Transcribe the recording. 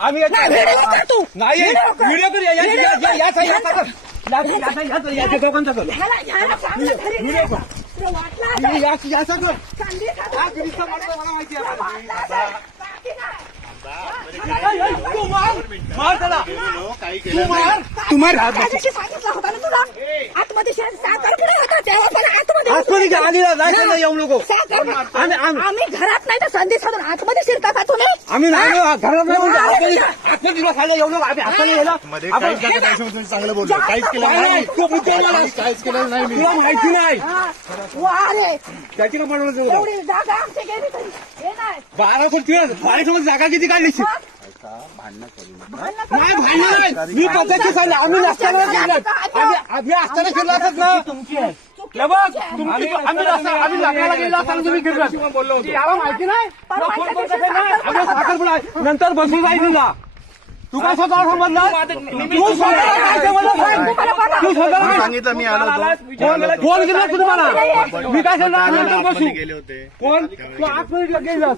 आम्ही नाही व्हिडिओ करूया याच्या दोघांचा करू मला माहिती येऊ नको आम्ही घरात नाही तर संधी साधून आतमध्ये शिरता का तुम्ही आम्ही नाही घरात नाही येऊ नको आम्ही हाताने गेला चांगलं बोललो काहीच केलं नाही काहीच केलं नाही तुला माहिती नाही त्याची एवढी जागा आमची गेली तरी हे नाही 12 जागा किती काढली नाही मी पद्धती सांगितलं आम्ही नसताना आम्ही असताना फिरला असत ना आम्ही लग्नाला गेलो असताना तुम्ही फिरलात बोललो होतो याला माहिती नाही साखरपुडा नंतर बसून जायचं ना तू काय स्वतः समजला तू स्वतः सांगितलं मी आलो फोन केला तुम्हाला मी काय सांगणार नंतर बसू गेले होते कोण तू आतमध्ये गेलास